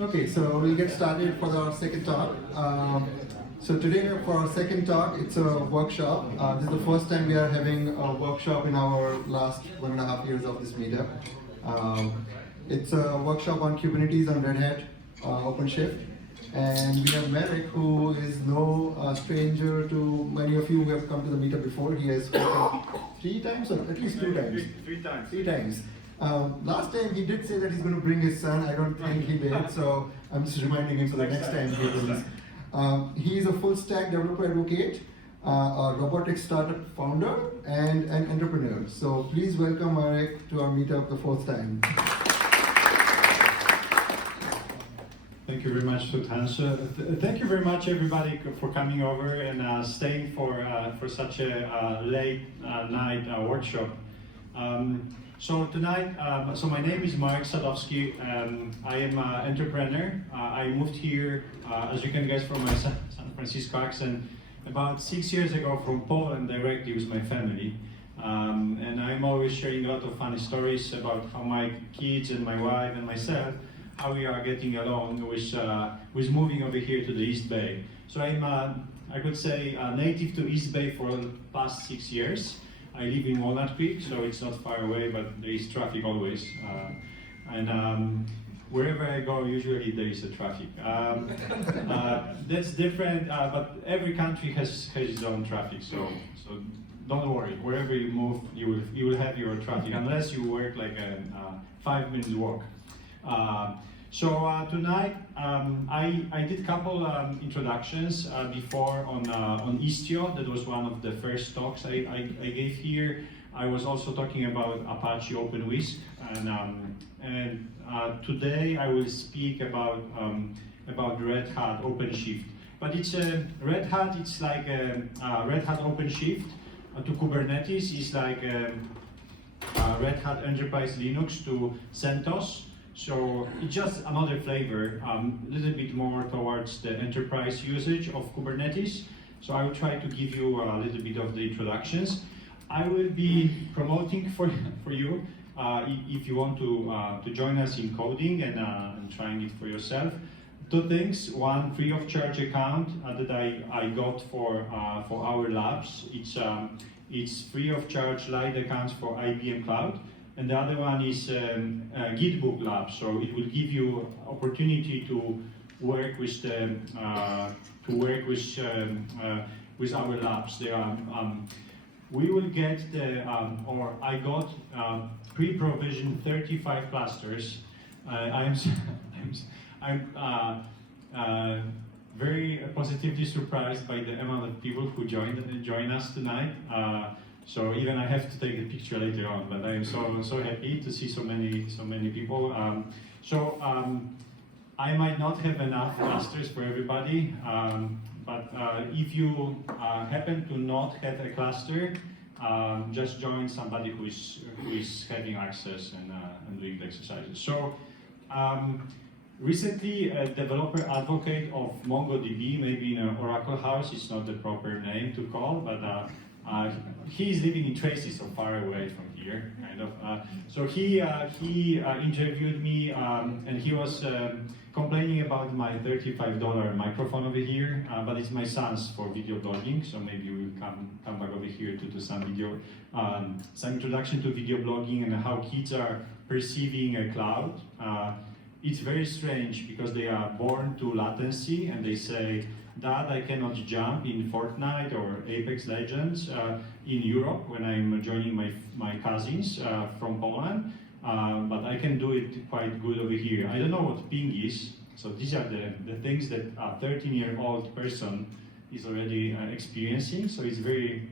Okay, so we'll get started for our second talk. So today for our second talk, it's a workshop. This is the first time we are having a workshop in our last 1.5 years of this meetup. It's a workshop on Kubernetes on Red Hat OpeShift. And we have Marek, who is no stranger to many of you who have come to the meetup before. He has spoken 3 times, or at least 2 times? Three times. Last time he did say that he's going to bring his son. I don't think he did, so I'm just reminding him for the next time he brings. He is a full stack developer advocate, a robotics startup founder, and an entrepreneur. So please welcome Marek to our meetup the 4th time. Thank you very much, Sudhanshu. Thank you very much, everybody, for coming over and staying for such a late night workshop. So tonight, so my name is Marek Sadowski. I am an entrepreneur. I moved here, as you can guess from my San Francisco accent, about 6 years ago from Poland directly with my family. And I'm always sharing a lot of funny stories about how my kids and my wife and myself, how we are getting along with moving over here to the East Bay. So I'm, I could say, native to East Bay for the past 6 years. I live in Walnut Creek, so it's not far away, but there is traffic always. And wherever I go, usually there is a traffic. That's different, but every country has its own traffic, so don't worry. Wherever you move, you will have your traffic, unless you work like a 5-minute walk. So tonight, I did a couple introductions before on Istio. That was one of the first talks I gave here. I was also talking about Apache OpenWhisk, and today I will speak about Red Hat OpenShift. But it's Red Hat. It's like Red Hat OpenShift to Kubernetes is like Red Hat Enterprise Linux to CentOS. So it's just another flavor, a little bit more towards the enterprise usage of Kubernetes. So I will try to give you a little bit of the introductions. I will be promoting for you if you want to join us in coding and trying it for yourself. 2 things: one, free of charge account that I got for our labs. It's free of charge light accounts for IBM Cloud. And the other one is Gitbook Lab, so it will give you opportunity to work with with our labs. There are, we will get or I got pre-provisioned 35 clusters. I'm very positively surprised by the amount of people who join us tonight. So even I have to take a picture later on, but I am so happy to see so many people. I might not have enough clusters for everybody, but if you happen to not have a cluster, just join somebody who is having access and doing the exercises. So recently, a developer advocate of MongoDB, maybe in an Oracle house, it's not the proper name to call, but he's living in Tracy, so far away from here, kind of. So he interviewed me, and he was complaining about my $35 microphone over here, but it's my son's for video blogging. So maybe we'll come back over here to do some video, some introduction to video blogging and how kids are perceiving a cloud. It's very strange because they are born to latency, and they say, "Dad, I cannot jump in Fortnite or Apex Legends in Europe when I'm joining my cousins from Poland, but I can do it quite good over here." I don't know what ping is, so these are the things that a 13-year-old person is already experiencing, so it's very,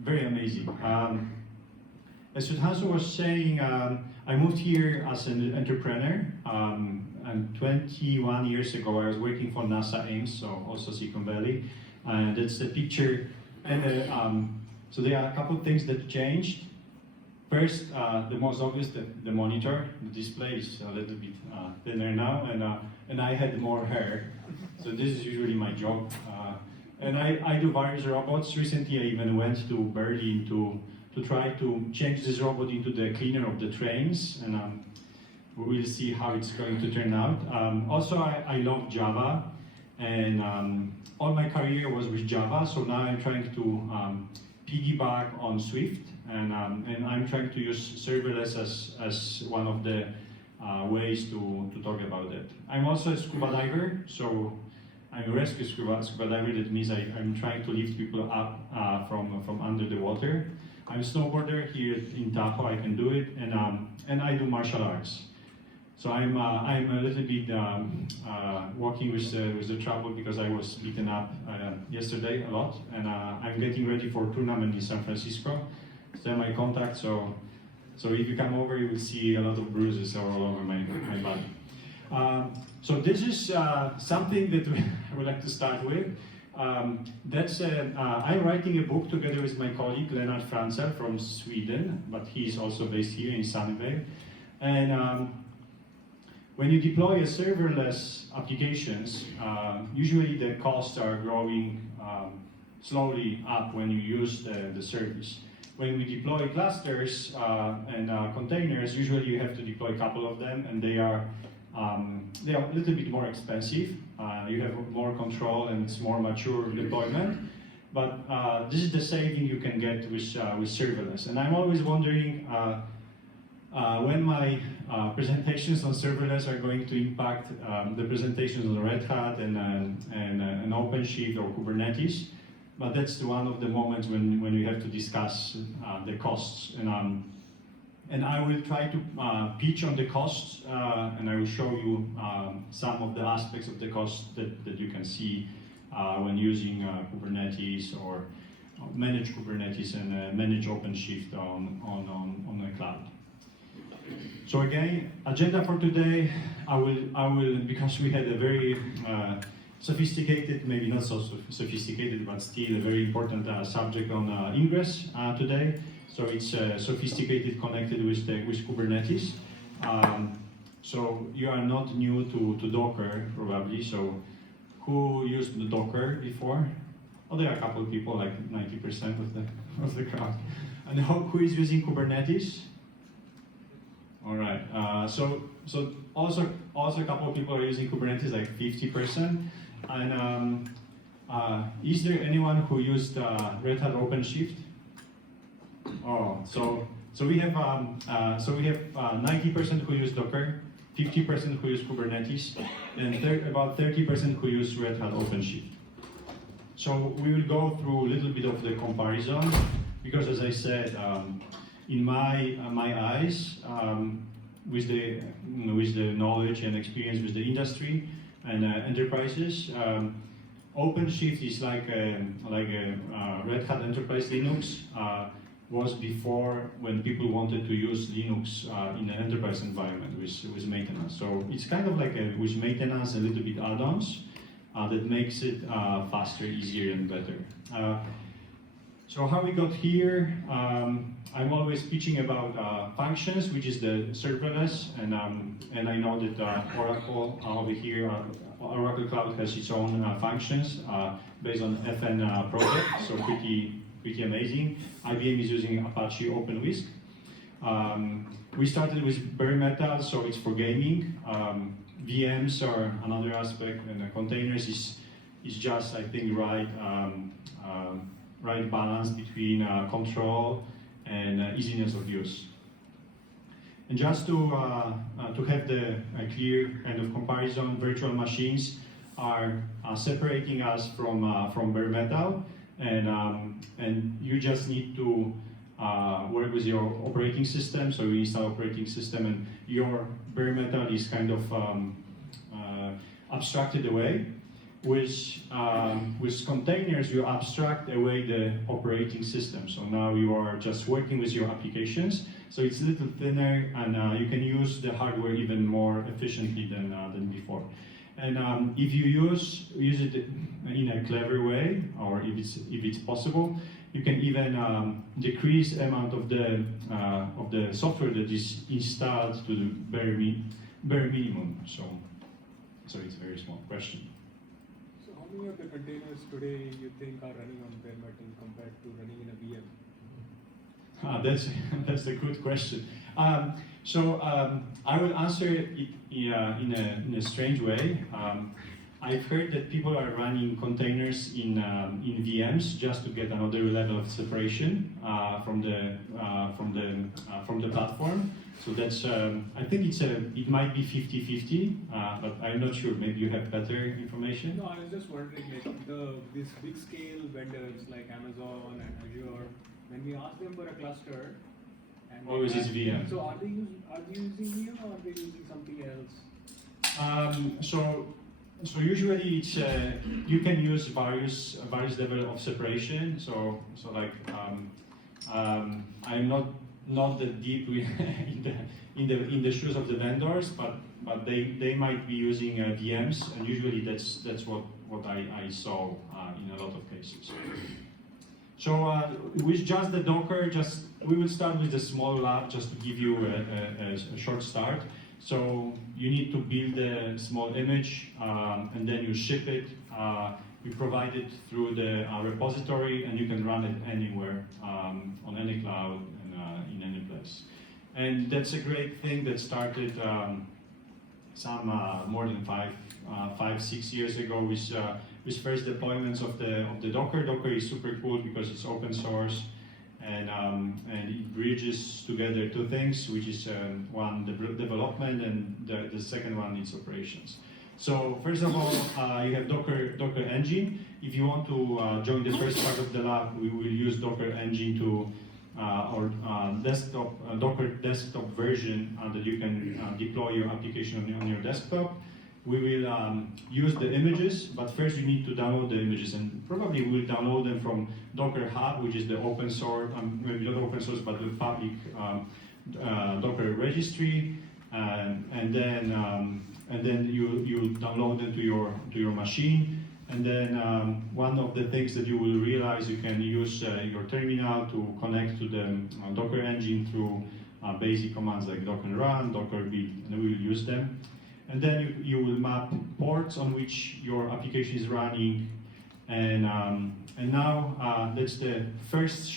very amazing. As Sudhanshu was saying, I moved here as an entrepreneur, and 21 years ago I was working for NASA Ames, so also Silicon Valley. That's the picture. And so there are a couple of things that changed. First, the most obvious, the monitor, the display is a little bit thinner now, and I had more hair. So this is usually my job. And I do various robots. Recently I even went to Berlin to try to change this robot into the cleaner of the trains. And we will see how it's going to turn out. Also, I love Java, and all my career was with Java, so now I'm trying to piggyback on Swift, and I'm trying to use serverless as one of the ways to talk about it. I'm also a scuba diver, so I'm a rescue scuba diver. That means I'm trying to lift people up from under the water. I'm a snowboarder here in Tahoe. I can do it, and I do martial arts. So I'm a little bit walking with the trouble because I was beaten up yesterday a lot, and I'm getting ready for a tournament in San Francisco. They're my contact, so if you come over, you will see a lot of bruises all over my body. So this is something that I would like to start with. I'm writing a book together with my colleague Lennart Franzel from Sweden, but he's also based here in Sunnyvale. And when you deploy a serverless applications, usually the costs are growing slowly up when you use the service. When we deploy clusters and containers, usually you have to deploy a couple of them, and they are a little bit more expensive. You have more control and it's more mature deployment. But this is the saving you can get with serverless. And I'm always wondering when my presentations on serverless are going to impact the presentations on Red Hat and OpenShift or Kubernetes. But that's one of the moments when we have to discuss the costs. And I will try to pitch on the costs, and I will show you some of the aspects of the costs that you can see when using Kubernetes or manage Kubernetes and manage OpenShift on the cloud. So again, agenda for today, I will because we had a very sophisticated, maybe not so sophisticated, but still a very important subject on ingress today. So it's sophisticated, connected with Kubernetes. So you are not new to Docker, probably. So who used the Docker before? Oh, there are a couple of people, like 90% of the crowd. And who is using Kubernetes? All right. So also a couple of people are using Kubernetes, like 50%. And is there anyone who used Red Hat OpeShift? Oh, so we have 90% who use Docker, 50% who use Kubernetes, and about 30% who use Red Hat OpenShift. So we will go through a little bit of the comparison, because as I said, in my eyes, with the knowledge and experience with the industry and enterprises, OpenShift is like a Red Hat Enterprise Linux. Was before when people wanted to use Linux in an enterprise environment with maintenance. So it's kind of like with maintenance, a little bit add-ons that makes it faster, easier, and better. So how we got here, I'm always pitching about functions, which is the serverless, and I know that Oracle over here, Oracle Cloud has its own functions based on FN project, so pretty amazing. IBM is using Apache OpenWhisk. We started with bare metal, so it's for gaming. VMs are another aspect, and containers is just, I think, right balance between control and easiness of use. And just to have the clear kind of comparison, virtual machines are separating us from bare metal. And you just need to work with your operating system. So you install operating system, and your bare metal is kind of abstracted away. With containers, you abstract away the operating system. So now you are just working with your applications. So it's a little thinner, and you can use the hardware even more efficiently than before. And if you use it in a clever way, or if it's possible, you can even decrease the amount of the software that is installed to the bare minimum. So it's a very small question. So how many of the containers today you think are running on bare metal compared to running in a VM? That's a good question. So I will answer it in a strange way. I've heard that people are running containers in VMs just to get another level of separation from the platform. So that's I think it might be 50-50, but I'm not sure. Maybe you have better information. No, I was just wondering, like these big scale vendors like Amazon and Azure, when we ask them for a cluster, and Always is VM. So are they using VM or are they using something else? So usually it's you can use various level of separation. So like I'm not that deep in the shoes of the vendors, but they might be using VMs, and usually that's what I saw in a lot of cases. So with just the Docker, we will start with the small lab just to give you a short start. So you need to build a small image, and then you ship it. You provide it through the repository, and you can run it anywhere, on any cloud and in any place. And that's a great thing that started some more than 5-6 years ago with first deployments of the Docker. Docker is super cool because it's open source. And it bridges together two things, which is one, the development, and the second one is operations. So first of all, you have Docker Engine. If you want to join the first part of the lab, we will use Docker Engine to or desktop Docker desktop version that you can deploy your application on your desktop. We will use the images, but first you need to download the images, and probably we'll download them from Docker Hub, which is the open source, maybe not open source, but the public Docker registry, and then you download them to your machine, and then one of the things that you will realize, you can use your terminal to connect to the Docker engine through basic commands like docker run, docker build, and we will use them. And then you will map ports on which your application is running. And now that's the first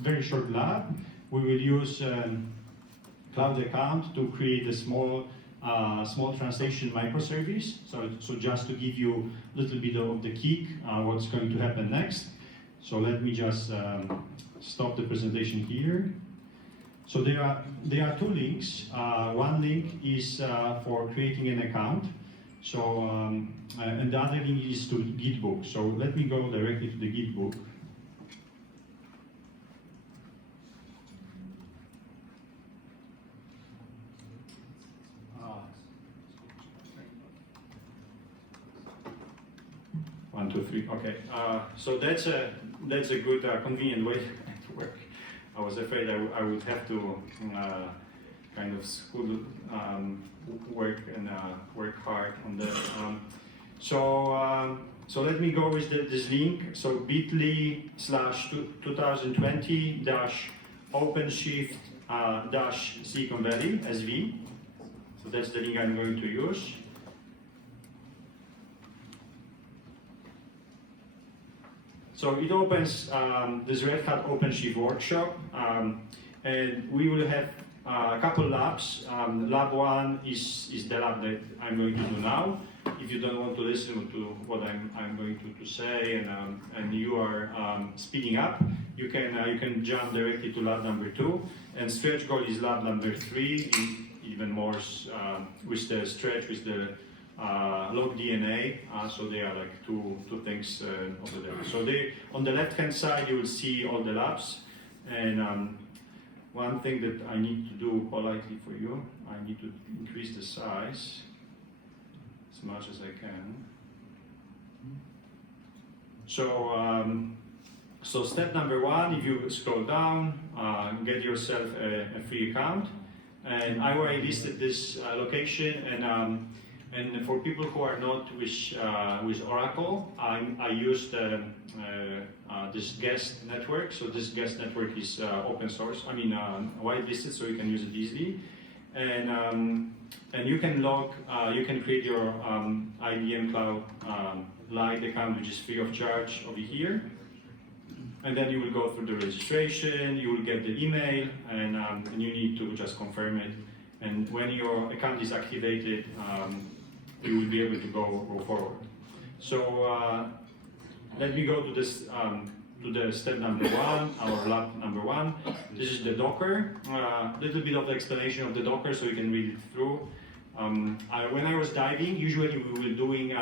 very short lab. We will use Cloud Account to create a small translation microservice. So just to give you a little bit of the kick, what's going to happen next. So let me just stop the presentation here. So there are two links. One link is for creating an account. So and the other link is to Gitbook. So let me go directly to the Gitbook. One, two, three. Okay. So that's a good convenient way to work. I was afraid I would have to kind of work hard on that. So let me go with this link. So bit.ly/2020-OpenShift-Silicon Valley SV. So that's the link I'm going to use. So it opens this Red Hat OpeShift workshop, and we will have a couple labs. Lab 1 is the lab that I'm going to do now. If you don't want to listen to what I'm going to say, and you are speeding up, you can jump directly to lab number 2. And stretch goal is lab number 3, even more with the stretch with the log DNA, so they are like two things over there. So on the left-hand side, you will see all the labs, and one thing that I need to do politely for you, I need to increase the size as much as I can. So step number 1, if you scroll down, get yourself a free account, and I already listed this location, and for people who are not with Oracle, I used this guest network. So this guest network is open source. I mean, whitelisted, so you can use it easily. And you can you can create your IBM Cloud Lite account, which is free of charge over here. And then you will go through the registration. You will get the email, and you need to just confirm it. And when your account is activated, you will be able to go forward. So let me go to this to the step number one, our lab number one. This is the Docker. Little bit of the explanation of the Docker, so you can read it through. When I was diving, usually we were doing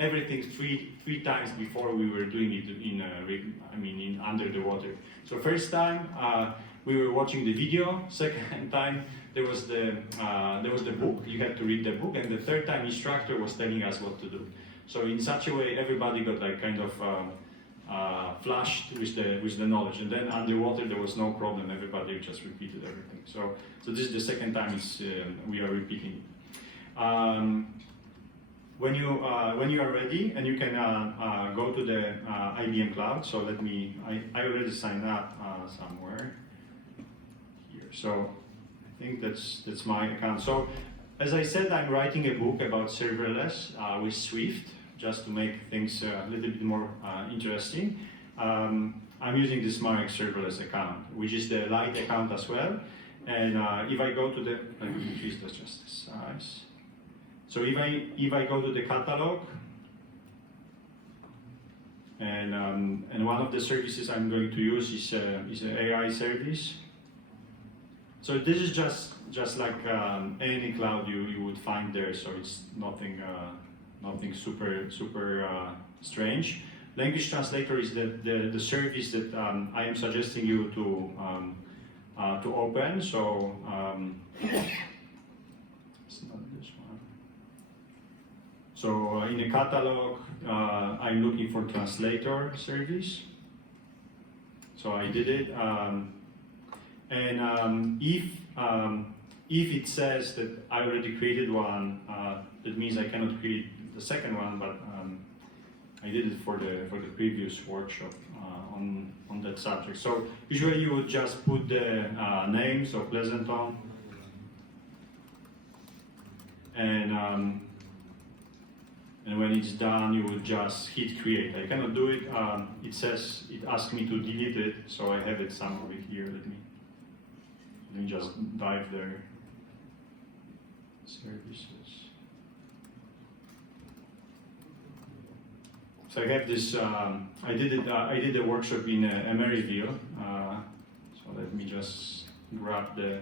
everything three times before we were doing it in under the water. So first time we were watching the video. Second time there was the book. You had to read the book, and the third time instructor was telling us what to do. So in such a way, everybody got like kind of flushed with the knowledge, and then underwater there was no problem. Everybody just repeated everything. So this is the second time we are repeating. When you are ready, and you can go to the IBM Cloud. So I already signed up somewhere here. So I think that's my account. So as I said, I'm writing a book about serverless with Swift, just to make things a little bit more interesting. I'm using this Marek serverless account, which is the light account as well. And if I go to the, let me increase just the size. So if I go to the catalog, and one of the services I'm going to use is an AI service. So this is just like any cloud you would find there. So it's nothing super strange. Language translator is the service that I am suggesting you to open. So it's not this one. So in the catalog, I'm looking for translator service. So I did it, and if it says that I already created one, that means I cannot create the second one, but I did it for the previous workshop on that subject. So usually you would just put the name, so Pleasanton, and when it's done, you would just hit create. I cannot do it. It asks me to delete it, so I have it somewhere here. Let me just dive there. Services. So I have this. I did a workshop in Emeryville. So let me just grab the.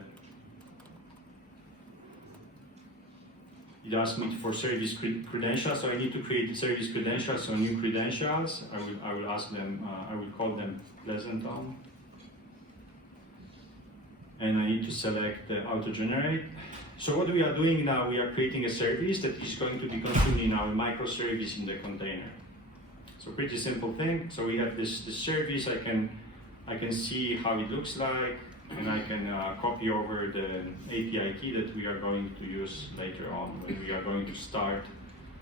It asked me for service credentials, so I need to create service credentials, so new credentials. I will ask them. I will call them Pleasanton, and I need to select the auto-generate. So what we are doing now, we are creating a service that is going to be consumed in our microservice in the container. So pretty simple thing. So we have this service. I can see how it looks like, and I can copy over the API key that we are going to use later on when we are going to start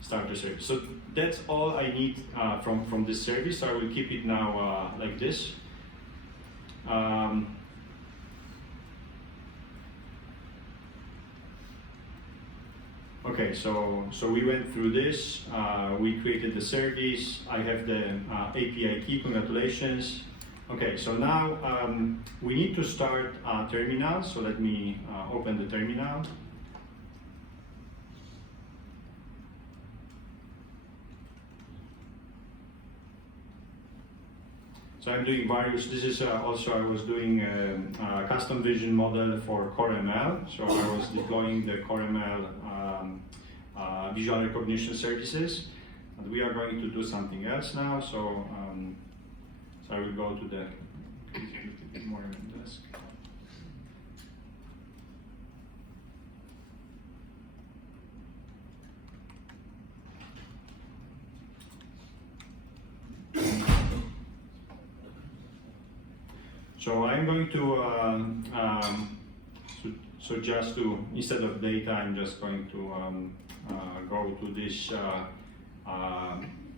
the service. So that's all I need from this service. So I will keep it now like this. Okay, so we went through this. We created the service. I have the API key. Congratulations. Okay, so now we need to start terminal. So let me open the terminal. So I'm doing various. This is also I was doing a custom vision model for CoreML. So I was deploying the CoreML visual recognition services. And we are going to do something else now. So I will go to the more desk. So I'm going to, so just to, instead of data, I'm just going to go to this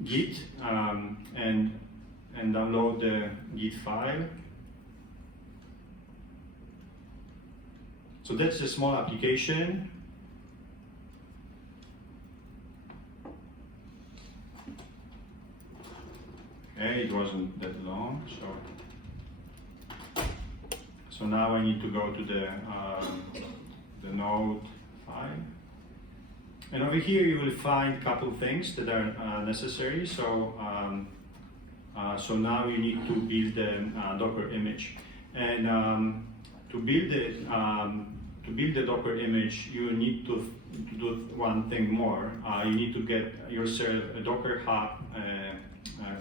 Git and download the Git file. So that's a small application. Okay, it wasn't that long, so now I need to go to the the node file. And over here you will find a couple things that are necessary. So now you need to build the Docker image. And to build the Docker image, you need to do one thing more. You need to get yourself a Docker Hub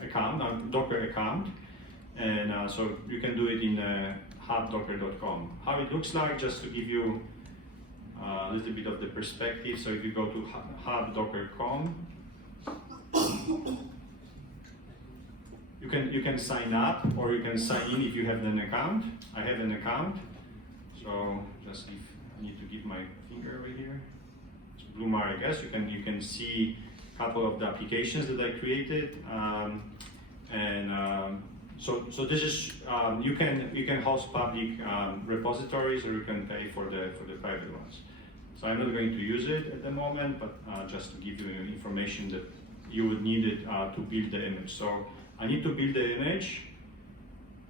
account, a Docker account, and so you can do it in hubdocker.com. How it looks like, just to give you a little bit of the perspective. So if you go to hubdocker.com, you can sign up, or you can sign in if you have an account. I have an account, so just if I need to give my finger over here. It's Blue guess. You can see a couple of the applications that I created, so this is you can host public repositories, or you can pay for the private ones. So I'm not going to use it at the moment, but just to give you information that you would need it to build the image. So I need to build the image,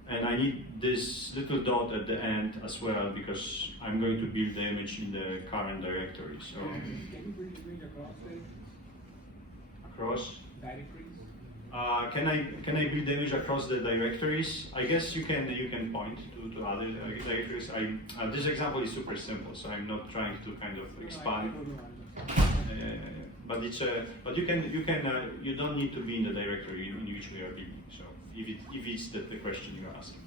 and I need this little dot at the end as well, because I'm going to build the image in the current directory. So can you build the image across directories? Can I build the image across the directories? I guess you can point to other directories. This example is super simple, so I'm not trying to kind of expand. But you don't need to be in the directory in which we are building. So if it's the question you're asking.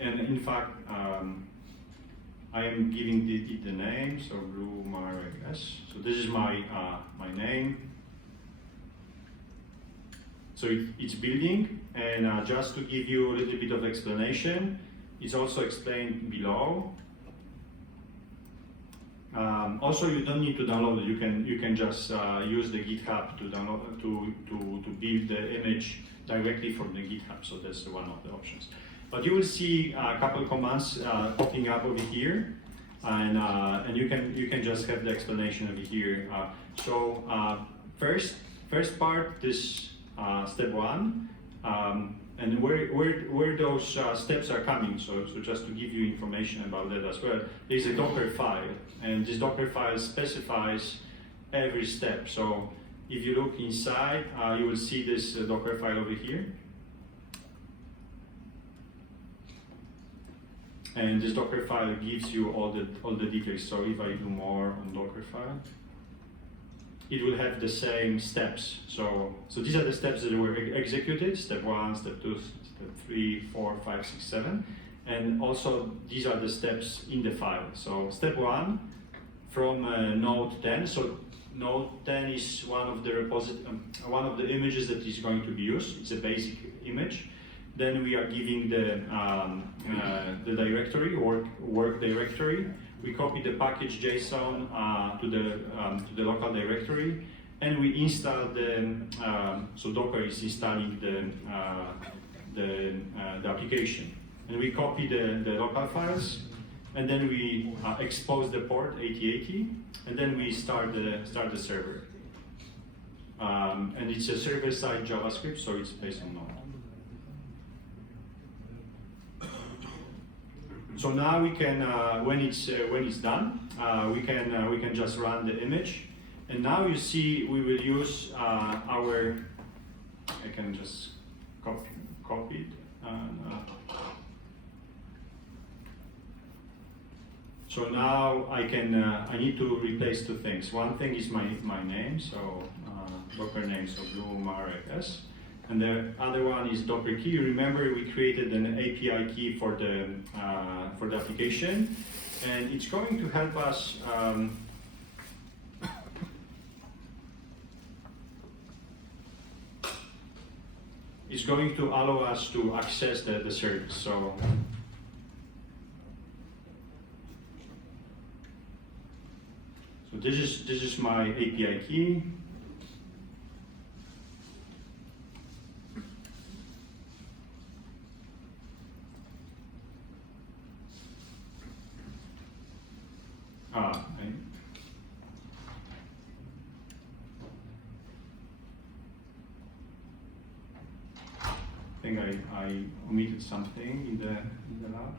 And in fact, I am giving it the name, so Blue S. So this is my name. So it's building, and just to give you a little bit of explanation, it's also explained below. Also, you don't need to download it. You can just use the GitHub to download to build the image directly from the GitHub. So that's one of the options. But you will see a couple of commands popping up over here, and you can just have the explanation over here. First part, this step one, and where those steps are coming. So just to give you information about that as well, there's a Docker file, and this Docker file specifies every step. So if you look inside, you will see this Docker file over here. And this Docker file gives you all the details. So if I do more on Docker file, it will have the same steps. So these are the steps that were executed: step 1, step 2, step 3, 4, 5, 6, 7. And also these are the steps in the file. So step 1 from node 10. So node 10 is one of the images that is going to be used. It's a basic image. Then we are giving the directory, work directory. We copy the package JSON to the local directory, and we install so Docker is installing the application. And we copy the local files, and then we expose the port 8080, and then we start the server. And it's a server-side JavaScript, so it's based on Node. So now we can, when it's done, we can just run the image, and now you see we will use our. I can just copy it. So now I need to replace two things. One thing is my name, so Docker name, so Blue S. And the other one is Docker key. Remember, we created an API key for the application, and it's going to help us. It's going to allow us to access the service. So this is my API key. think I omitted something in the lab.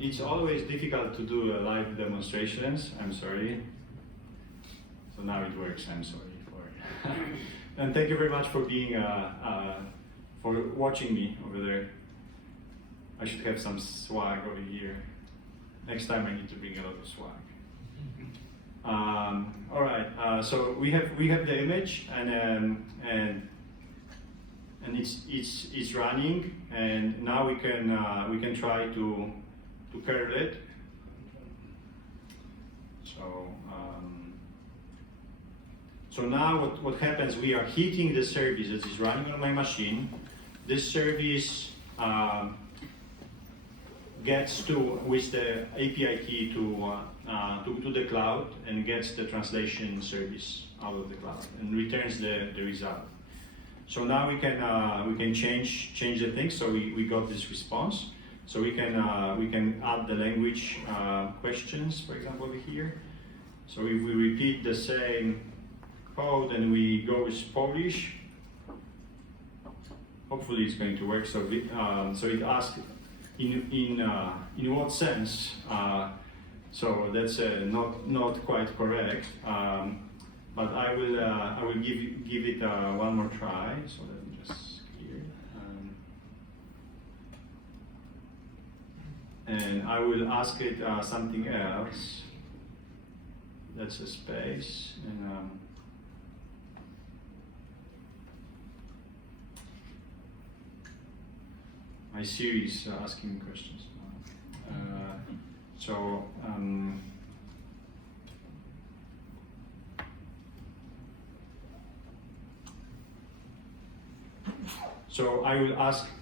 It's always difficult to do live demonstrations. I'm sorry. So now it works. I'm sorry for. And thank you very much for being for watching me over there. I should have some swag over here. Next time I need to bring a lot of swag. All right. So we have the image and it's running, and now we can try to curl it. So now what happens, we are hitting the service that is running on my machine. This service gets to, with the API key to the cloud, and gets the translation service out of the cloud and returns the result. So now we can change the things. So we got this response. So we can add the language questions, for example, over here. So if we repeat the same code and we go with Polish, hopefully it's going to work. So it asks in what sense. So that's not quite correct. But I will give it one more try. So let me just clear. And I will ask it something else. That's a space. And my Siri is asking me questions. So I will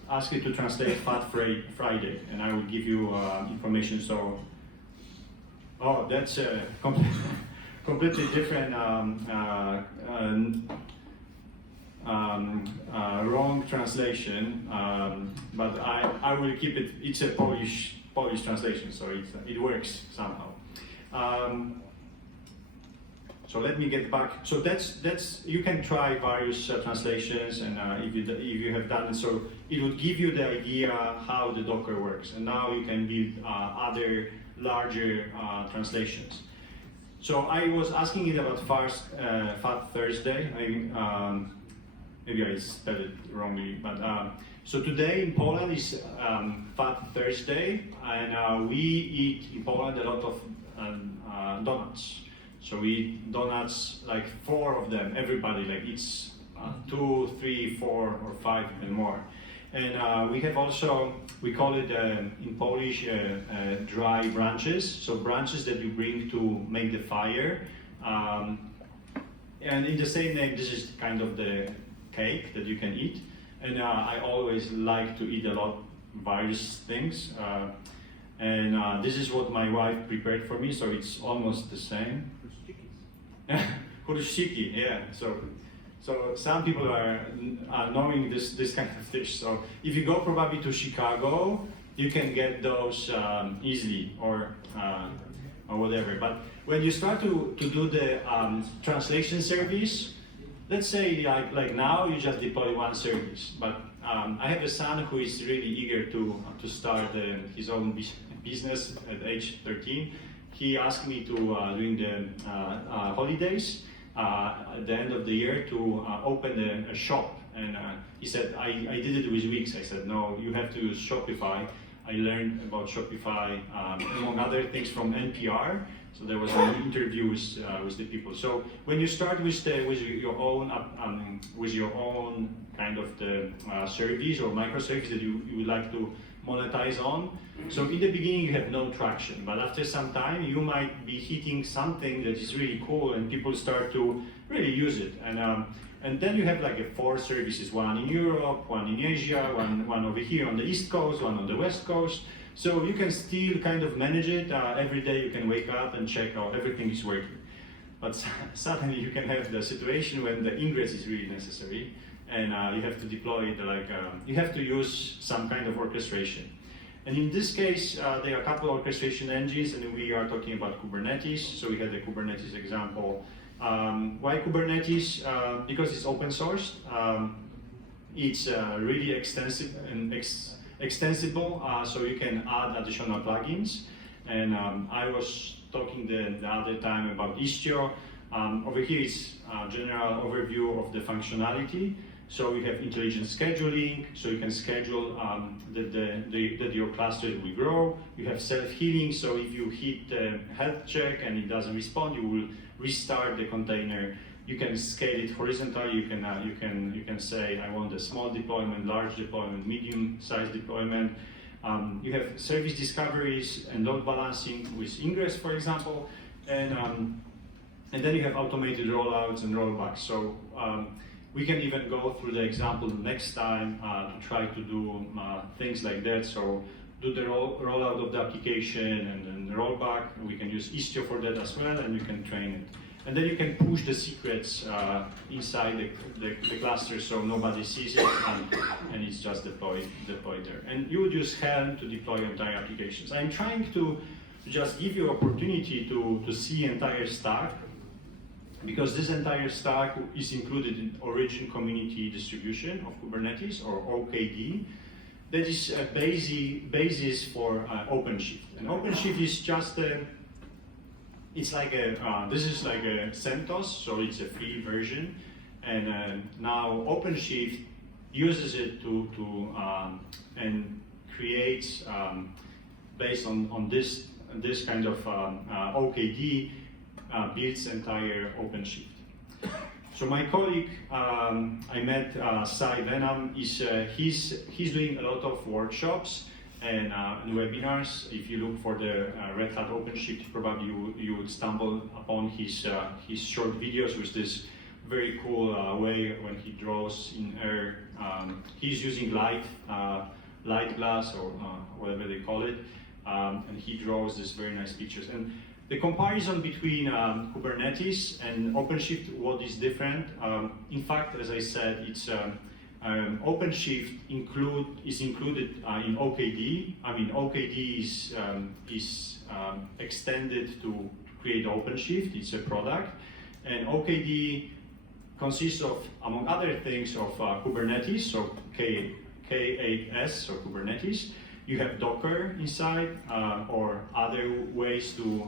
ask it to translate Fat Friday, and I will give you information. So, oh, that's a completely different, wrong translation. But I will keep it. It's a Polish translation, so it works somehow. So let me get back. So that's you can try various translations, and if you have done it, so it would give you the idea how the Docker works, and now you can build other larger translations. So I was asking it about Fat Thursday. Maybe I spelled it wrongly, but so today in Poland is Fat Thursday, and we eat in Poland a lot of donuts. So we eat donuts, like 4 of them, everybody like eats 2, 3, 4, or 5 and more. And we have also, we call it in Polish dry branches, so branches that you bring to make the fire. And in the same name, this is kind of the cake that you can eat. And I always like to eat a lot various things. And this is what my wife prepared for me, so it's almost the same. Hurushiki, yeah. So some people are knowing this kind of fish. So if you go probably to Chicago, you can get those easily or whatever. But when you start to do the translation service, let's say like now you just deploy one service. But I have a son who is really eager to start his own business at age 13. He asked me to, during the holidays, at the end of the year, to open a shop. And he said, I did it with Wix. I said, no, you have to use Shopify. I learned about Shopify, among other things, from NPR. So there was an interview with the people. So when you start with your own kind of the service or microservice that you would like to monetize on. So in the beginning you have no traction, but after some time you might be hitting something that is really cool and people start to really use it. And then you have like 4 services, one in Europe, one in Asia, one over here on the East Coast, one on the West Coast. So you can still kind of manage it. Every day you can wake up and check how everything is working. But suddenly you can have the situation when the ingress is really necessary, and you have to deploy it, you have to use some kind of orchestration. And in this case, there are a couple of orchestration engines, and we are talking about Kubernetes. So we had the Kubernetes example. Why Kubernetes? Because it's open source. It's really extensive and extensible, so you can add additional plugins. And I was talking the other time about Istio. Over here is a general overview of the functionality. So you have intelligent scheduling, so you can schedule that your cluster will grow. You have self-healing, so if you hit the health check and it doesn't respond, you will restart the container. You can scale it horizontally. You can say I want a small deployment, large deployment, medium-sized deployment. You have service discoveries and load balancing with Ingress, for example, and then you have automated rollouts and rollbacks. So we can even go through the example next time to try to do things like that. So do the rollout of the application and then the rollback. We can use Istio for that as well, and you can train it. And then you can push the secrets inside the cluster so nobody sees it, and it's just deployed there. And you would use Helm to deploy entire applications. I'm trying to just give you opportunity to see entire stack, because this entire stack is included in Origin Community Distribution of Kubernetes, or OKD. That is a basis for OpenShift. And OpenShift is just it's like this is like a CentOS, so it's a free version. And now OpenShift uses it and creates, based on this kind of OKD, builds entire OpenShift. So my colleague I met, Sai Venam, he's doing a lot of workshops and webinars. If you look for the Red Hat OpeShift, probably you would stumble upon his short videos with this very cool way when he draws in air. He's using light glass or whatever they call it, and he draws these very nice pictures. And the comparison between Kubernetes and OpenShift, what is different? In fact, as I said, it's OpenShift is included in OKD. I mean, OKD is extended to create OpenShift. It's a product, and OKD consists of, among other things, of Kubernetes, so K8s, so Kubernetes. You have Docker inside, or other ways to,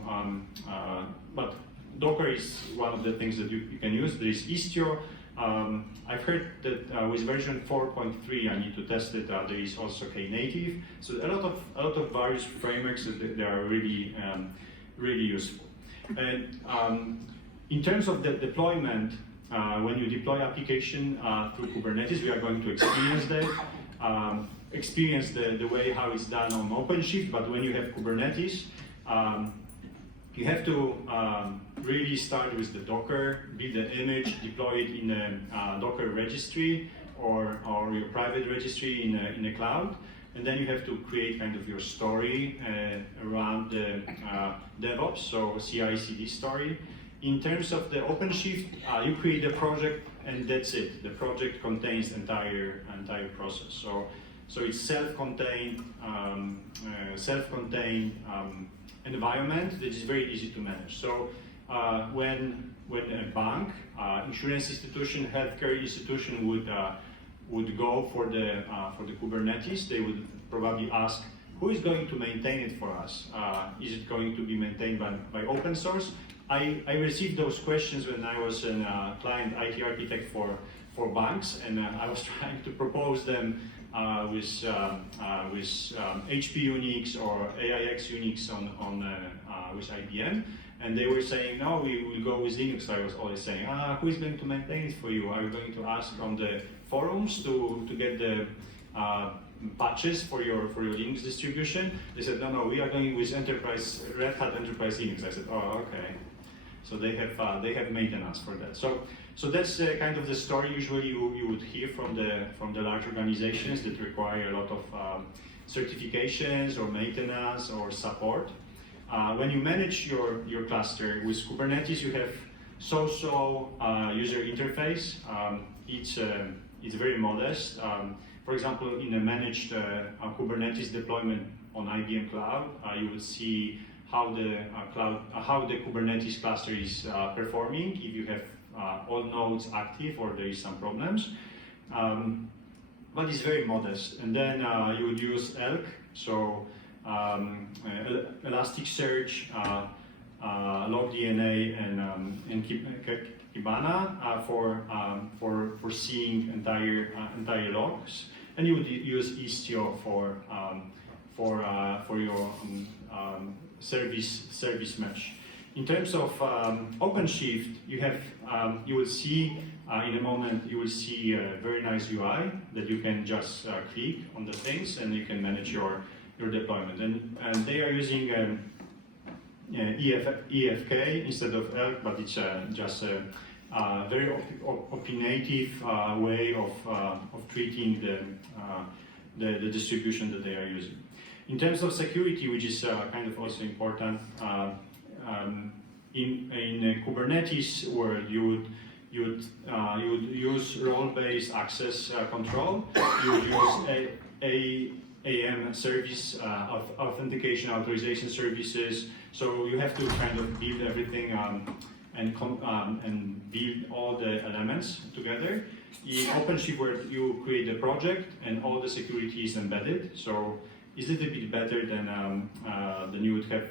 but Docker is one of the things that you can use. There is Istio. I've heard that with version 4.3, I need to test it. There is also Knative. So a lot of various frameworks that they are really really useful. And in terms of the deployment, when you deploy application through Kubernetes, we are going to experience that. Experience the way how it's done on OpenShift, but when you have Kubernetes, you have to really start with the Docker, build the image, deploy it in a Docker registry or your private registry in the cloud, and then you have to create kind of your story around the DevOps, so CI/CD story. In terms of the OpenShift, you create a project and that's it. The project contains entire process. So it's self-contained environment that is very easy to manage. So when a bank, insurance institution, healthcare institution would go for the Kubernetes, they would probably ask, who is going to maintain it for us? Is it going to be maintained by open source? I received those questions when I was a client IT architect for banks, and I was trying to propose them with HP Unix or AIX Unix with IBM, and they were saying, no, we will go with Linux. So I was always saying, who is going to maintain it for you? Are you going to ask on the forums to get the patches for your Linux distribution? They said, no, we are going with Red Hat Enterprise Linux. I said, oh, okay. So they have maintenance for that. So that's kind of the story usually you would hear from the large organizations that require a lot of certifications or maintenance or support. When you manage your cluster with Kubernetes, you have so-so user interface. It's very modest. for example, in a managed Kubernetes deployment on IBM Cloud, you will see how the Kubernetes cluster is performing, if you have all nodes active or there is some problems. But it's very modest. And then you would use ELK, so Elasticsearch, LogDNA, and Kibana for seeing entire logs. And you would use Istio for your service mesh. In terms of OpenShift, you will see in a moment, you will see a very nice UI that you can just click on the things and you can manage your deployment. And they are using EFK instead of ELK, but it's just a very opinionative way of treating the distribution that they are using. In terms of security, which is kind of also important, in Kubernetes world, you would use role-based access control. You would use AM service of authentication authorization services. So you have to kind of build everything and build all the elements together. In OpenShift, where you create the project and all the security is embedded, so it's a little bit better than you would have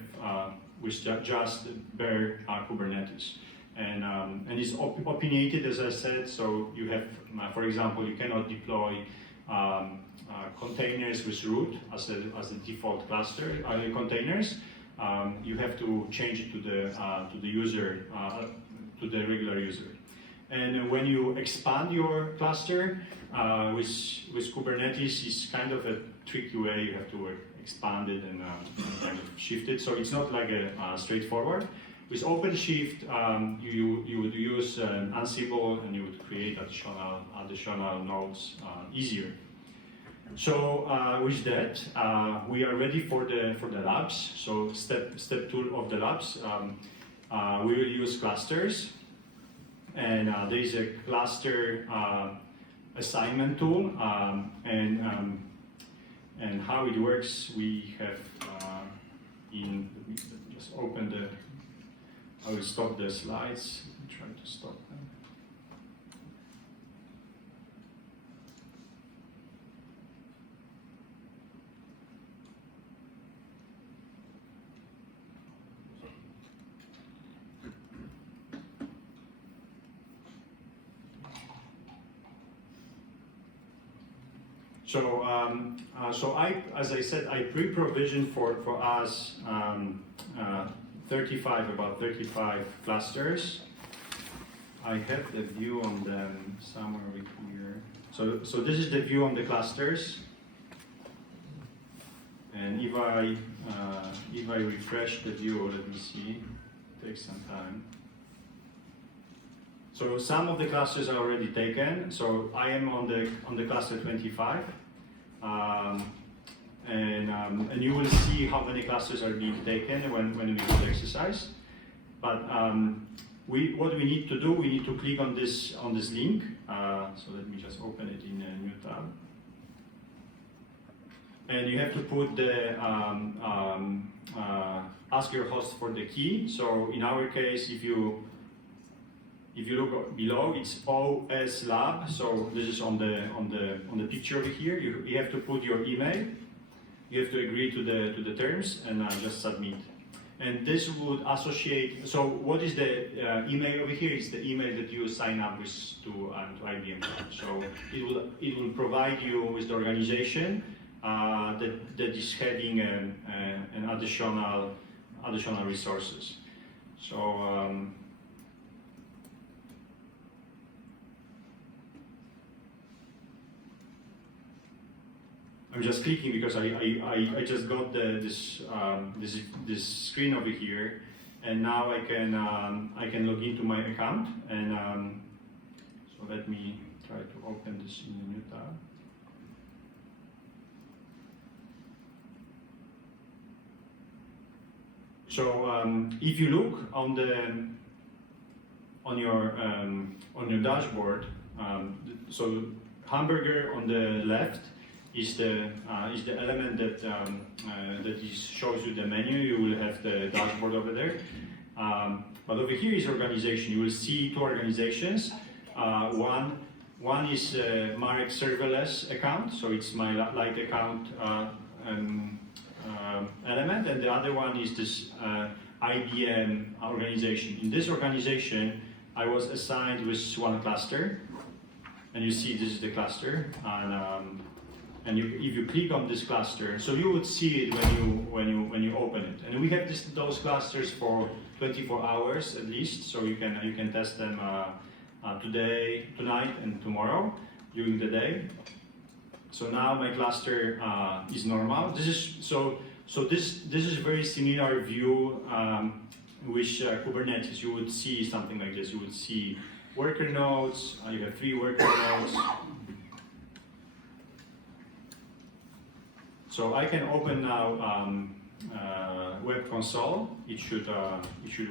with just bare Kubernetes. And it's opinionated, as I said, so you have, for example, you cannot deploy containers with root as a default cluster containers. You have to change it to the user, to the regular user. And when you expand your cluster with Kubernetes, it's kind of a tricky way. You have to expand it and kind of shift it. So it's not like a straightforward. With OpenShift, you would use Ansible and you would create additional nodes easier. So with that, we are ready for the labs. So step 2 of the labs, we will use clusters, and there is a cluster assignment tool, and how it works. We have let me just open the. I will stop the slides. Try to stop them. So as I said, I pre-provisioned for us about 35 clusters. I have the view on them somewhere over here. So this is the view on the clusters. And if I refresh the view, let me see, it takes some time. So some of the clusters are already taken. So I am on the cluster 25. And you will see how many clusters are being taken when we do the exercise. But what we need to do, we need to click on this link. So let me just open it in a new tab. And you have to put the ask your host for the key. So in our case, if you look below, it's OS Lab. So this is on the picture over here. You have to put your email. You have to agree to the terms and just submit. And this would associate. So what is the email over here? Is the email that you sign up with to IBM. So it will provide you with the organization that is having an additional resources. So. I'm just clicking because I just got this screen over here, and now I can log into my account, and so let me try to open this in a new tab. So if you look on your dashboard, so hamburger on the left is the element that shows you the menu. You will have the dashboard over there. But over here is organization. You will see two organizations. One is Marek serverless account, so it's my light account element, and the other one is this IBM organization. In this organization, I was assigned with one cluster, and you see this is the cluster, and if you click on this cluster, so you would see it when you open it. And we have those clusters for 24 hours at least, so you can test them today, tonight, and tomorrow during the day. So now my cluster is normal. This is a very similar view with Kubernetes. You would see something like this. You would see worker nodes. You have 3 worker nodes. So I can open now web console. It should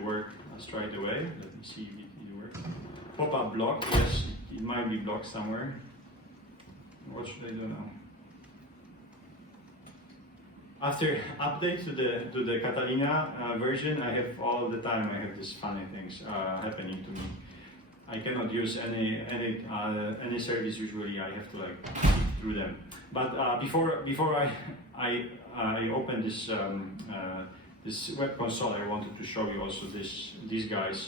work straight away. Let me see if it works. Pop-up block. Yes, it might be blocked somewhere. What should I do now? After update to the Catalina version, I have all the time. I have these funny things happening to me. I cannot use any service usually. I have to like through them. But before I open this this web console, I wanted to show you also these guys.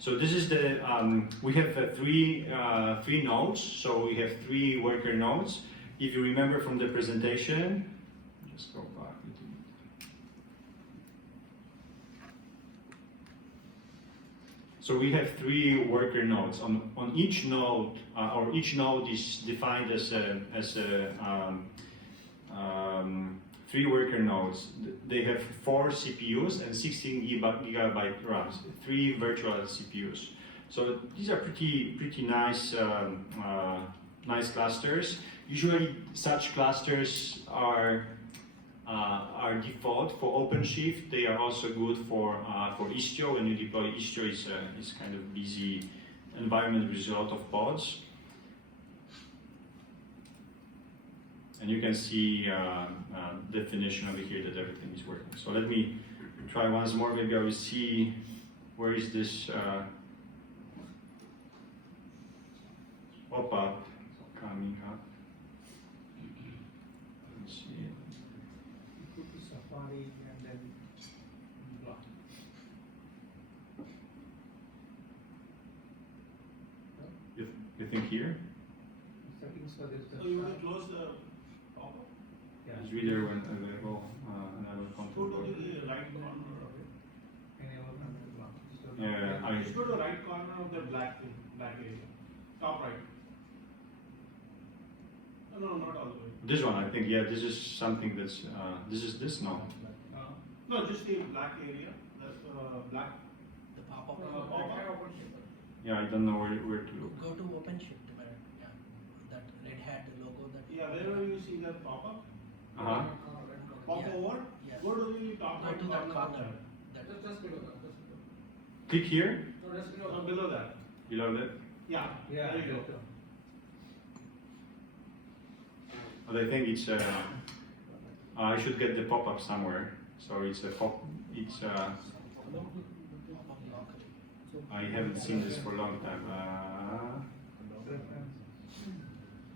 So this is the we have 3 nodes. So we have 3 worker nodes. If you remember from the presentation, just go back. So we have 3 worker nodes. On each node, or each node is defined as 3 worker nodes. They have 4 CPUs and 16 gigabyte RAMs, 3 virtual CPUs. So these are pretty nice nice clusters. Usually such clusters are default for OpenShift. They are also good for Istio. When you deploy Istio, is kind of busy environment with a lot of pods. And you can see definition over here that everything is working. So let me try once more. Maybe I will see where is this pop-up coming up. Let's see. Put the Safari and then block. You think here? Settings for this. So you want to close the pop-up? Yeah. Is reader when available another Go content block. to the right corner of it. Enable another block. So Yeah, Just go to the right corner of the black area. Top right. No, not all the way. This one, I think, yeah, this is something that's, this no. No, just the black area. That's black. The pop-up. Pop-up. Yeah, I don't know where to look. Go to OpenShift, but yeah, that Red Hat logo. That. Yeah, wherever you see that pop-up, Uh-huh. pop Yeah. over, Yeah. go to the top Go right to that corner. corner. That. Just below that. Click here, Below that. below that. Yeah. Yeah. There you go. But I think it's, I should get the pop-up somewhere. So it's a pop, it's, I haven't seen this for a long time.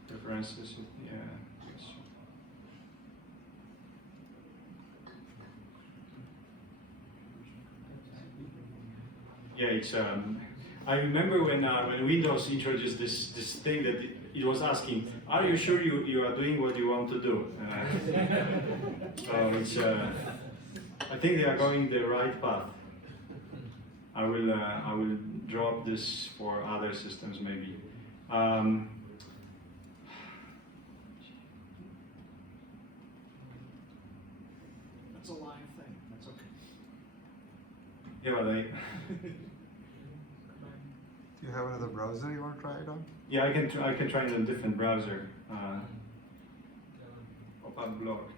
Preferences, yeah. Yes. Yeah, it's. I remember when Windows introduced this thing that it was asking, "Are you sure you are doing what you want to do?" So it's. I think they are going the right path. I will drop this for other systems maybe. That's a live thing. That's okay. Yeah, but I. Do you have another browser you want to try it on? Yeah, I can try in a different browser. Pop-up blocked.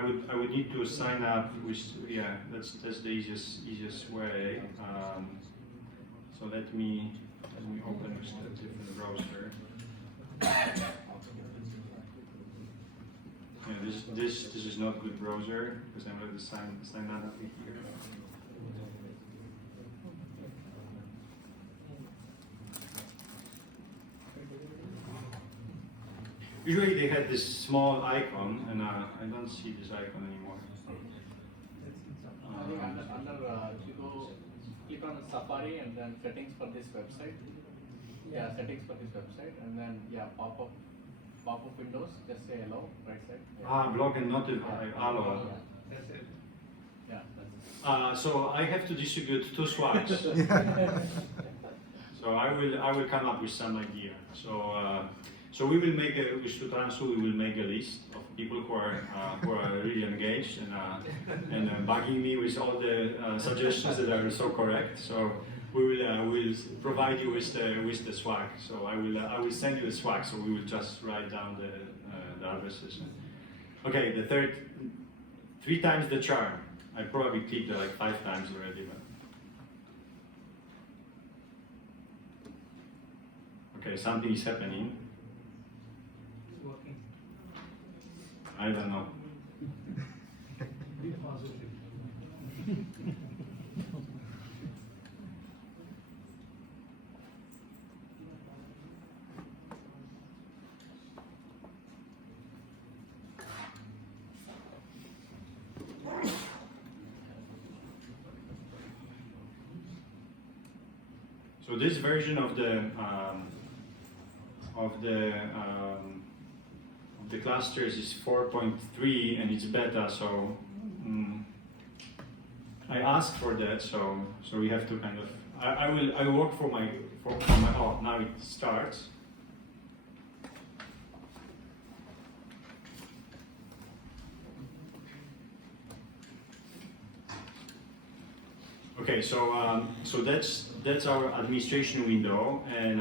I would need to sign up with, yeah, that's the easiest way. So let me open with a different browser. Yeah, this is not good browser because I'm already signed up here. Usually they had this small icon, and I don't see this icon anymore. I think if you go click on Safari and then settings for this website. Yeah, settings for this website, and then yeah, pop-up windows. Just say hello, right side. Yeah. Block and notify. Hello. That's it. Yeah, that's it. So I have to distribute 2 swags. So I will come up with some idea. So we will make with Sutransu we will make a list of people who are really engaged and bugging me with all the suggestions that are so correct. So we will provide you with the swag. So I will send you the swag. So we will just write down the addresses. Okay, the 3 times the charm. I probably clicked it like 5 times already. But okay, something is happening. It's working. I don't know. Be positive. So this version of the clusters is 4.3 and it's beta. So I asked for that. So we have to kind of. I will work for my. Oh, now it starts. Okay, so that's our administration window, and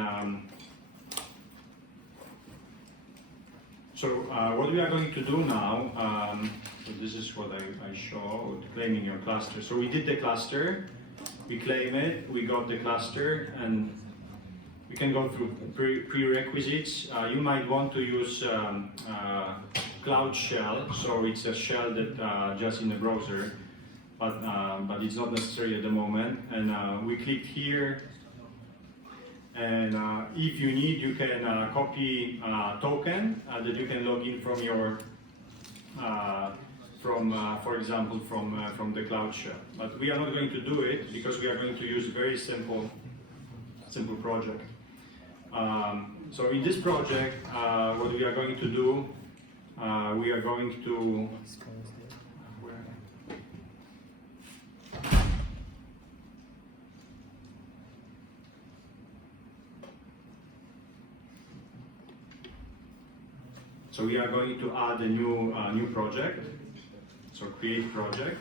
what we are going to do now. So this is what I showed, claiming your cluster. So we did the cluster, we claim it, we got the cluster, and we can go through prerequisites. You might want to use Cloud Shell, so it's a shell that just in the browser. But it's not necessary at the moment. And we click here, and if you need, you can copy token that you can log in from your, for example, from the Cloud Shell. But we are not going to do it because we are going to use a very simple project. So in this project, what we are going to do, we are going to. So we are going to add a new project. So create project.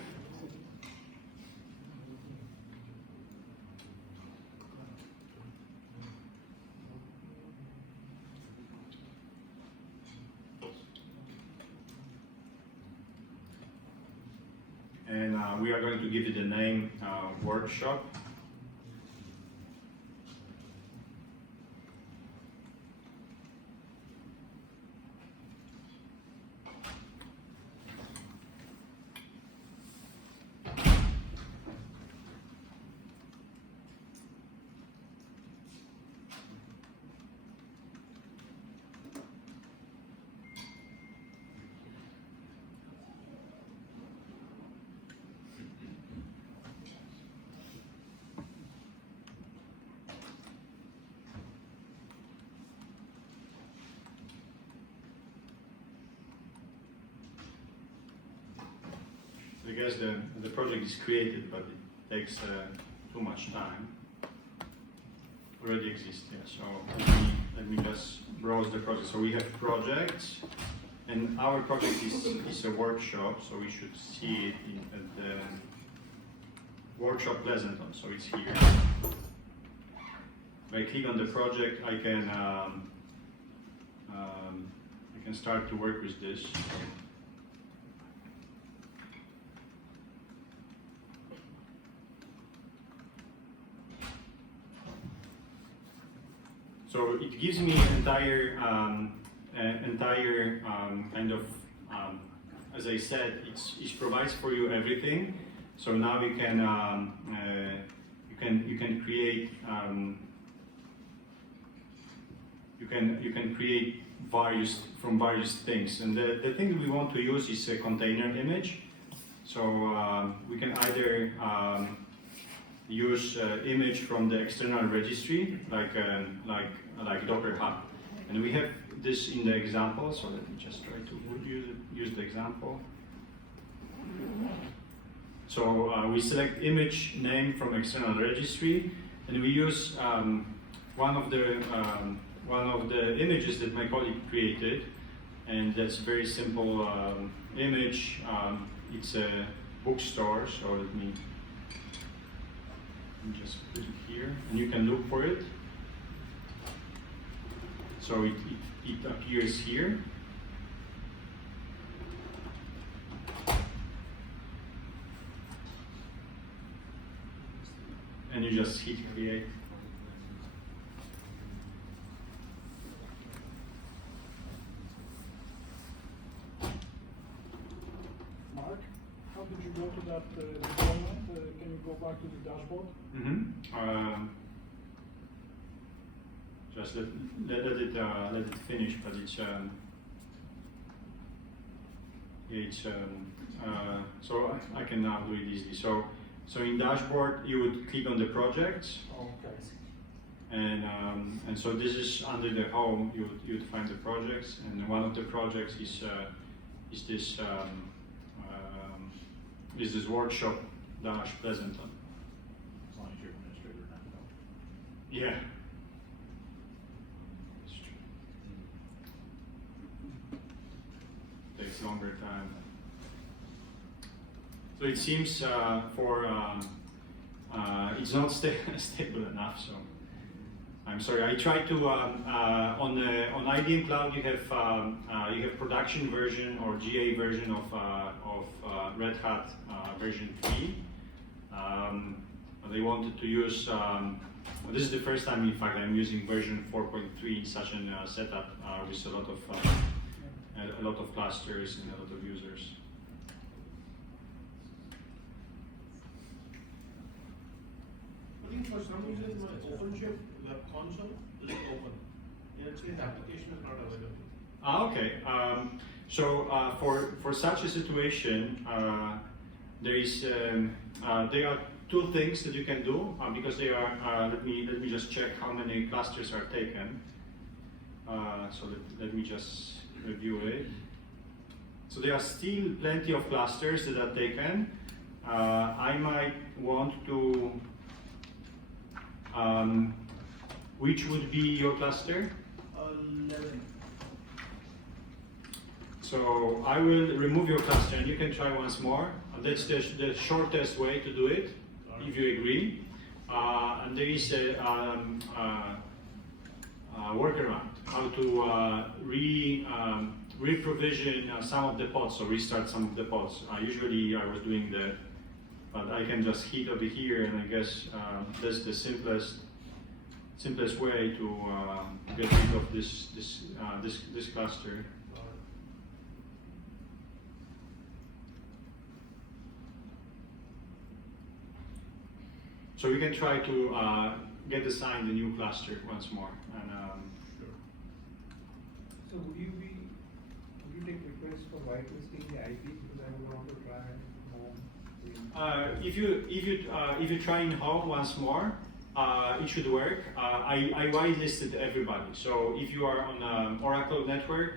And we are going to give it a name, workshop. I guess the project is created, but it takes too much time. Already exists, yeah. So let me just browse the project. So we have projects, and our project is a workshop, so we should see it at the workshop Pleasanton. So it's here. If I click on the project, I can start to work with this. So it gives me entire kind of, as I said, it provides for you everything. So now you can create you can create various things, and the thing we want to use is a container image. So we can either use image from the external registry, like Docker Hub, and we have this in the example. So let me just try to use the example. So we select image name from external registry, and we use one of the images that my colleague created, and that's very simple image. It's a bookstore, so let me just put it here, and you can look for it. So it appears here. And you just hit create. Mark, how did you go to that deployment? Can you go back to the dashboard? Just let it finish, but so I can now do it easily. So in dashboard you would click on the projects. Okay. And so this is under the home. You'd find the projects, and one of the projects is this workshop dash Pleasanton. As long as you're administrator, not developer. Yeah. Takes longer time. So it seems it's not stable enough. So I'm sorry. I tried to on IBM Cloud you have production version or GA version of Red Hat version 3. They wanted to use. This is the first time, in fact, I'm using version 4.3 in such a setup with a lot of clusters and a lot of users. I think for some reason my OpenShift web console is open. And it says application is not available. Okay. For such a situation, there are two things that you can do because they are. Let me just check how many clusters are taken. So let me just review it. So there are still plenty of clusters that are taken. I might want to. Which would be your cluster? 11. So I will remove your cluster, and you can try once more. That's the shortest way to do it, if you agree. And there is a workaround how to re-provision some of the pods, or restart some of the pods. Usually I was doing that, but I can just hit over here, and I guess that's the simplest way to get rid of this cluster. So we can try to get assigned a new cluster once more. And, So would you take requests for whitelisting the IP, because I would want to try home? if you try in home once more, it should work. I whitelisted everybody. So if you are on Oracle network,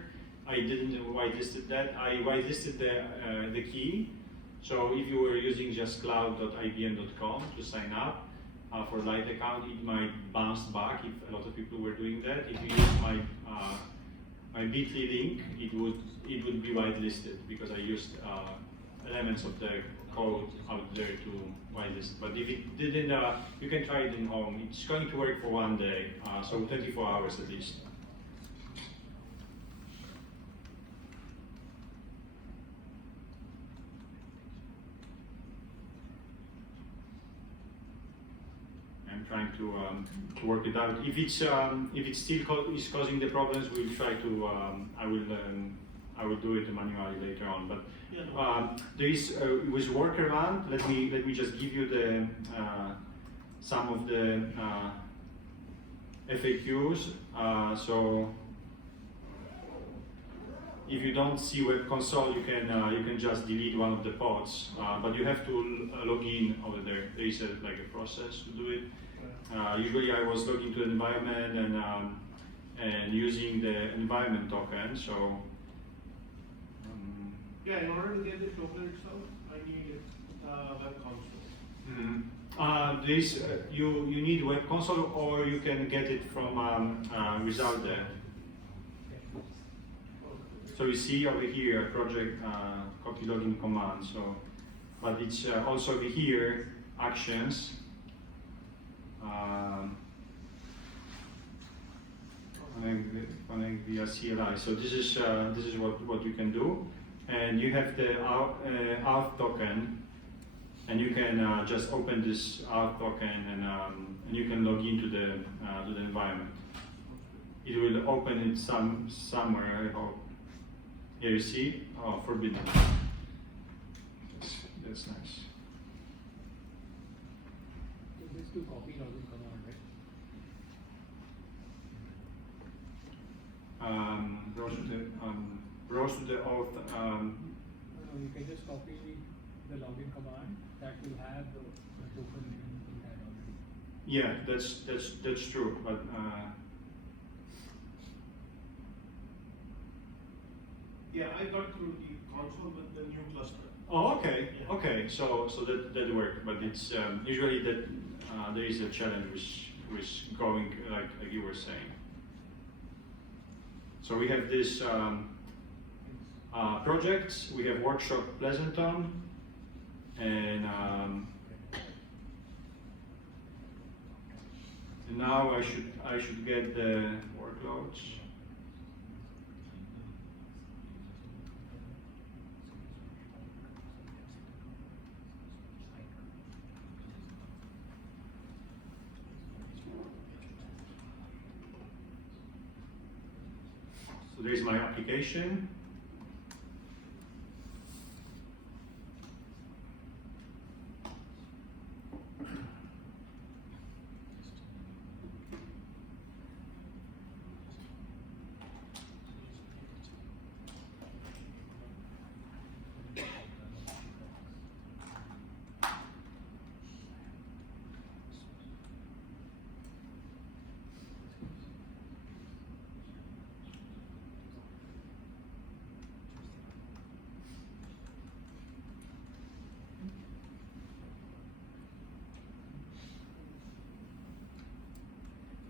I didn't whitelisted that. I whitelisted the key. So if you were using just cloud.ibm.com to sign up for a light account, it might bounce back if a lot of people were doing that. If you use my bit.ly link, it would be whitelisted because I used elements of the code out there to whitelist. But if it didn't, you can try it in home. It's going to work for one day, so 24 hours at least. I'm trying to work it out. If it's still is causing the problems, we'll try to. I will do it manually later on. But there is with workaround. Let me just give you the some of the FAQs. So if you don't see web console, you can just delete one of the pods, but you have to log in over there. There is like a process to do it. Usually, I was logging to the environment and using the environment token. So yeah, in order to get the token itself, I need web console. you need web console, or you can get it from without that. So you see over here project copy login command. So, but it's also over here actions. Connect via CLI. So this is what you can do, and you have the auth token, and you can just open this auth token and you can log into the environment. It will open it somewhere. I hope. Here you see, forbidden. That's nice. So this to copy login command, right? Browse to the auth. You can just copy the login command that will have the token in that already. Yeah, that's true, but. Yeah, I got through the console with the new cluster. Oh, okay, Yeah. okay. So that worked, but it's usually that there is a challenge with going like you were saying. So we have this projects. We have workshop Pleasanton, and now I should get the workloads. So there's my application.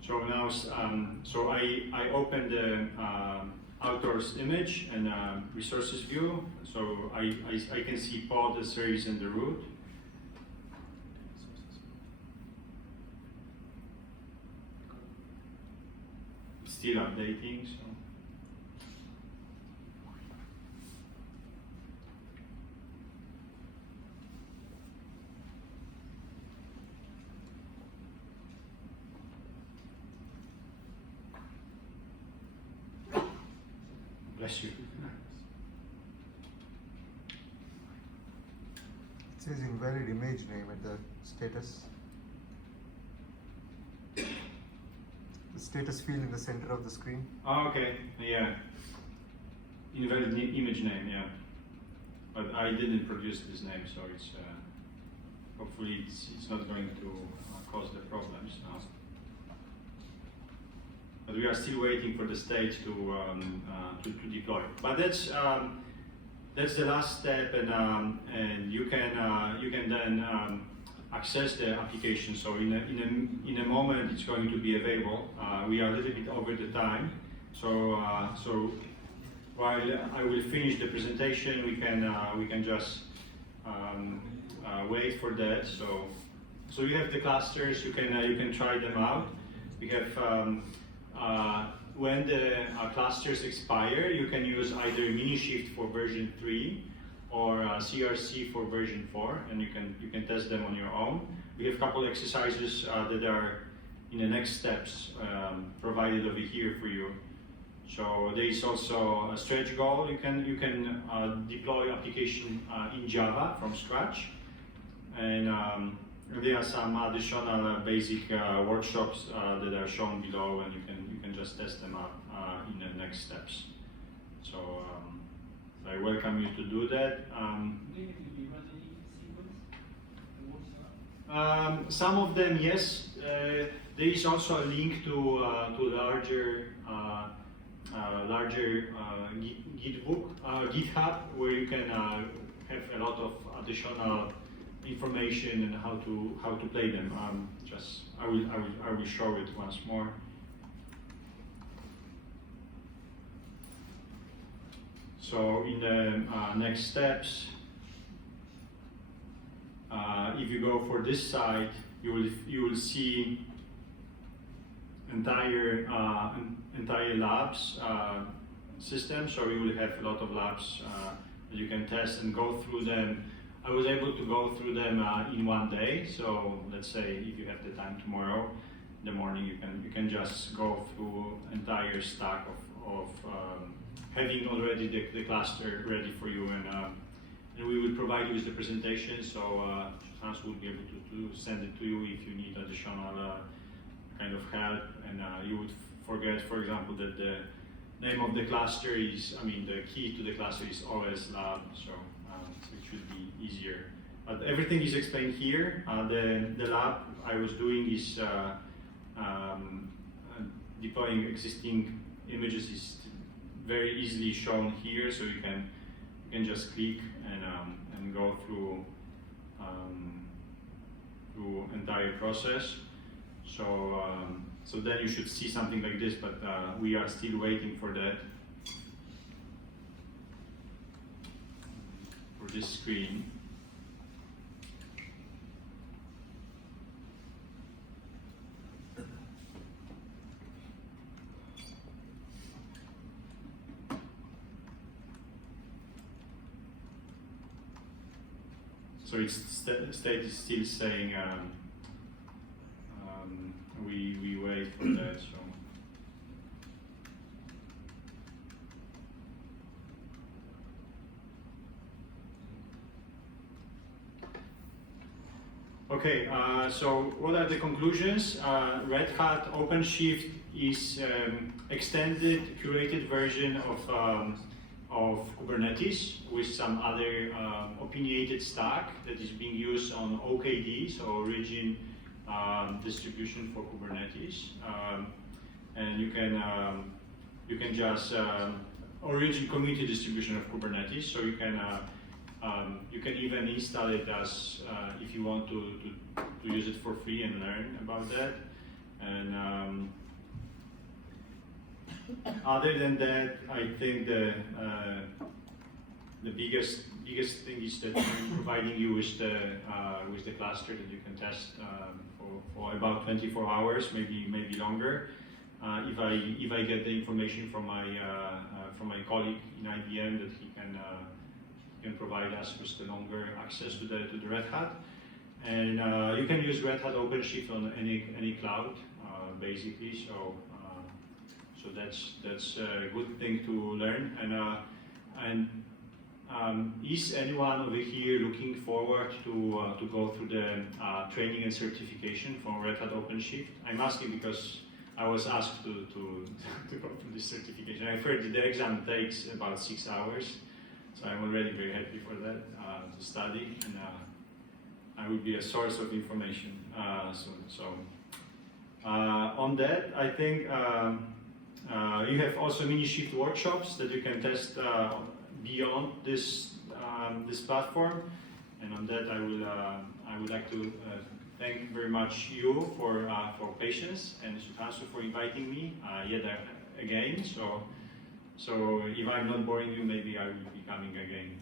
So now, so I open the outdoors image and resources view. So I can see pod, the series, and the root. Still updating. So. Bless you. It says invalid image name at the status. The status field in the center of the screen. Oh, okay, yeah. Invalid image name, yeah. But I didn't produce this name, so it's hopefully it's not going to cause the problems now. But we are still waiting for the state to deploy. But that's the last step, and you can then access the application. So in a moment, it's going to be available. We are a little bit over the time, so while I will finish the presentation, we can just wait for that. So you have the clusters. You can try them out. We have. When the clusters expire, you can use either Minishift for version 3 or CRC for version 4, and you can test them on your own. We have a couple exercises that are in the next steps provided over here for you. So there is also a stretch goal. You can deploy application in Java from scratch, and there are some additional basic workshops that are shown below, and you can just test them out in the next steps. So I welcome you to do that. Some of them, yes. There is also a link to larger GitHub, where you can have a lot of additional information and how to play them. I will show it once more. So in the next steps, if you go for this site, you will see entire labs system. So you will have a lot of labs that you can test and go through them. I was able to go through them in one day. So let's say if you have the time tomorrow in the morning, you can just go through entire stack of having already the cluster ready for you, and we will provide you with the presentation. So Hans will be able to send it to you if you need additional kind of help, and you would forget, for example, that the name of the cluster is, the key to the cluster is OS lab, so it should be easier. But everything is explained here. The lab I was doing is deploying existing images is very easily shown here, so you can just click and go through entire process. So so then you should see something like this, but we are still waiting for that, for this screen. So its state is still saying we wait for that. So okay. So what are the conclusions? Red Hat OpenShift is extended, curated version of Kubernetes with some other opinionated stack that is being used on OKD, so origin distribution for Kubernetes, and you can just origin community distribution of Kubernetes. So you can even install it as if you want to use it for free and learn about that. And other than that, I think the biggest thing is that I'm providing you with the cluster that you can test for about 24 hours, maybe longer. If I get the information from my colleague in IBM that he can provide us with the longer access to the Red Hat, and you can use Red Hat OpenShift on any cloud basically. So that's a good thing to learn. And is anyone over here looking forward to go through the training and certification from Red Hat OpenShift? I'm asking because I was asked to go through this certification. I've heard that the exam takes about 6 hours, so I'm already very happy for that to study, and I will be a source of information. On that, I think you have also mini shift workshops that you can test beyond this platform, and on that I would like to thank very much you for patience, and Sudhanshu for inviting me yet again. So if I'm not boring you, maybe I will be coming again.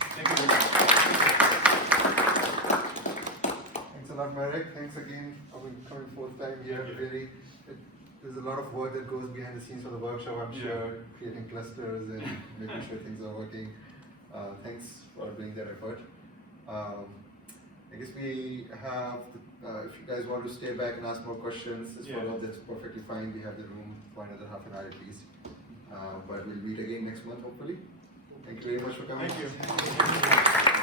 Thank you very much. Thanks a lot, Marek. Thanks again for coming fourth time here. Really, there's a lot of work that goes behind the scenes for the workshop, I'm sure, creating clusters and making sure things are working. Thanks for doing that effort. I guess we have, if you guys want to stay back and ask more questions, it's that's perfectly fine. We have the room for another half an hour at least. But we'll meet again next month, hopefully. Thank you very much for coming. Thank you.